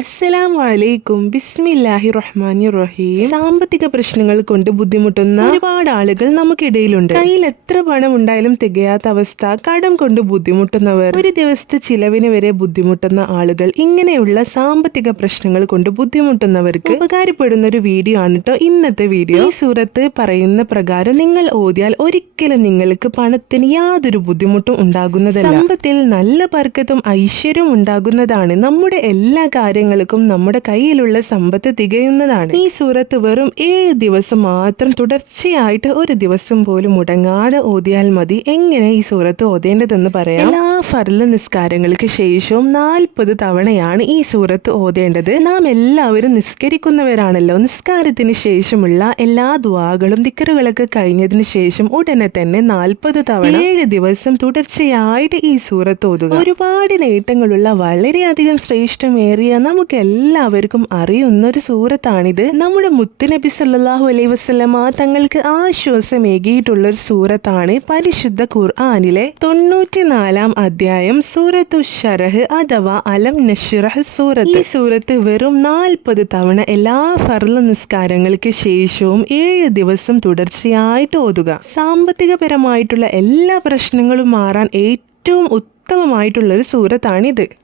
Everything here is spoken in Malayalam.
അസ്സലാമു അലൈക്കും ബിസ്മില്ലാഹി റഹ്മാനി റഹീം. സാമ്പത്തിക പ്രശ്നങ്ങൾ കൊണ്ട് ബുദ്ധിമുട്ടുന്ന ഒരുപാട് ആളുകൾ നമുക്കിടയിലുണ്ട്. കയ്യിൽ എത്ര പണം ഉണ്ടായാലും തികയാത്ത അവസ്ഥ കടം കൊണ്ട് ബുദ്ധിമുട്ടുന്നവർ. ഒരു ദിവസത്തെ ചിലവിന് വരെ ബുദ്ധിമുട്ടുന്ന ആളുകൾ. ഇങ്ങനെയുള്ള സാമ്പത്തിക പ്രശ്നങ്ങൾ കൊണ്ട് ബുദ്ധിമുട്ടുന്നവർക്ക് ഉപകാരപ്പെടുന്ന ഒരു വീഡിയോ ആണ് കേട്ടോ ഇന്നത്തെ വീഡിയോ. ഈ സൂറത്ത് പറയുന്ന പ്രകാരം നിങ്ങൾ ഓതിയാൽ ഒരിക്കലും നിങ്ങൾക്ക് പണത്തിന് യാതൊരു ബുദ്ധിമുട്ടും ഉണ്ടാകുന്നതല്ല. സമ്പത്തിൽ നല്ല പർക്കത്തും ഐശ്വര്യവും ഉണ്ടാകുന്നതാണ് നമ്മുടെ എല്ലാ കാര്യങ്ങൾക്കും നമ്മുടെ കയ്യിലുള്ള സമ്പത്ത് തികയുന്നതാണ്. ഈ സൂറത്ത് വെറും ഏഴ് ദിവസം മാത്രം തുടർച്ചയായിട്ട് ഒരു ദിവസം പോലും മുടങ്ങാതെ ഓതിയാൽ മതി. എങ്ങനെ ഈ സൂറത്ത് ഓതേണ്ടതെന്ന് പറയാം? എല്ലാ ഫർല നിസ്കാരങ്ങൾക്ക് ശേഷവും നാൽപ്പത് തവണയാണ് ഈ സൂറത്ത് ഓതേണ്ടത്. നാം എല്ലാവരും നിസ്കരിക്കുന്നവരാണല്ലോ. നിസ്കാരത്തിന് ശേഷമുള്ള എല്ലാ ദ്വാകളും ദിക്കറുകളൊക്കെ കഴിഞ്ഞതിന് ശേഷം ഉടനെ തന്നെ നാൽപ്പത് തവണ ഏഴ് ദിവസം തുടർച്ചയായിട്ട് ഈ സൂറത്ത് ഓതുക. ഒരുപാട് നേട്ടങ്ങളുള്ള വളരെയധികം ശ്രേഷ്ഠമേറിയ നമുക്ക് എല്ലാവർക്കും അറിയുന്ന ഒരു സൂറത്താണിത്. നമ്മുടെ മുത്തുനബി സല്ലാഹു അലൈ വസല്ലമ തങ്ങൾക്ക് ആശ്വാസമേകിയിട്ടുള്ള ഒരു സൂറത്താണ് പരിശുദ്ധ ഖുർആാനിലെ തൊണ്ണൂറ്റിനാലാം അധ്യായം സൂറത്തു ഷറഹ് അഥവാ അലം നഷിറഹ് സൂറത്ത്. ഈ സൂറത്ത് വെറും നാൽപ്പത് തവണ എല്ലാ ഫർള നിസ്കാരങ്ങൾക്ക് ശേഷവും ഏഴ് ദിവസം തുടർച്ചയായിട്ട് ഓതുക. സാമ്പത്തികപരമായിട്ടുള്ള എല്ലാ പ്രശ്നങ്ങളും മാറാൻ ഏറ്റവും ഉത്തമമായിട്ടുള്ളൊരു സൂറത്താണിത്.